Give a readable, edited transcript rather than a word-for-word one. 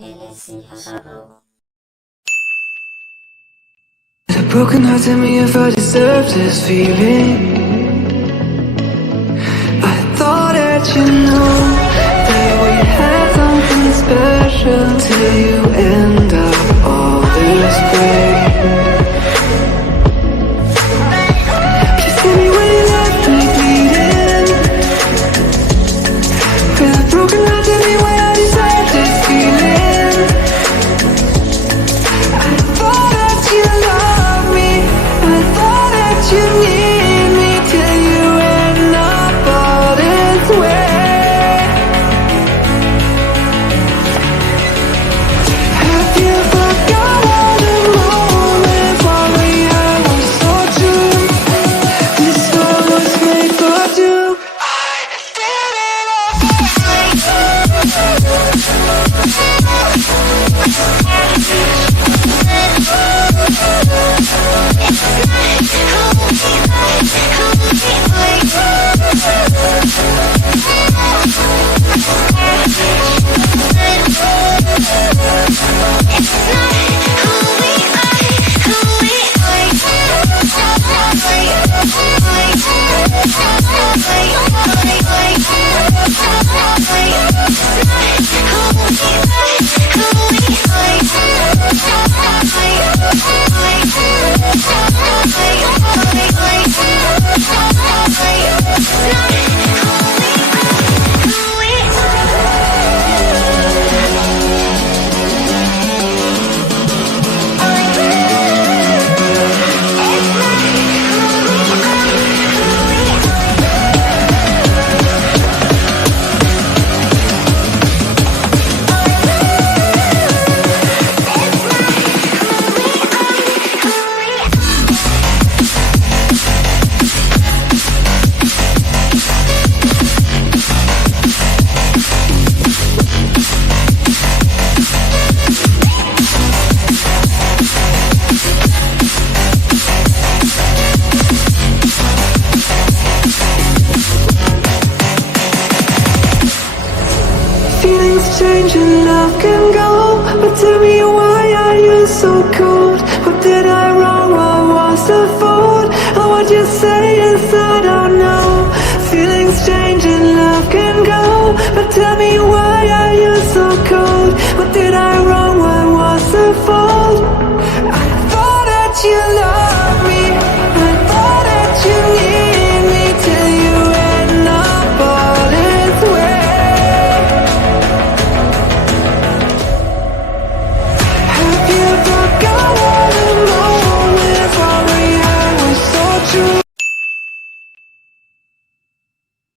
Lsc Hashaa Bro. A broken heart, tell me if I deserve this feeling. I thought that you know that we had something special till you end up all this way. Please tell me when you left me bleeding. With a broken heart, tell me why I deserve this feeling. I thought that you loved me, I thought that you need me till you end up all this way. Have you forgot all the moments while we had was so true? This song was made for two. I did it Feelings change and love can go, but tell me why are you so cold?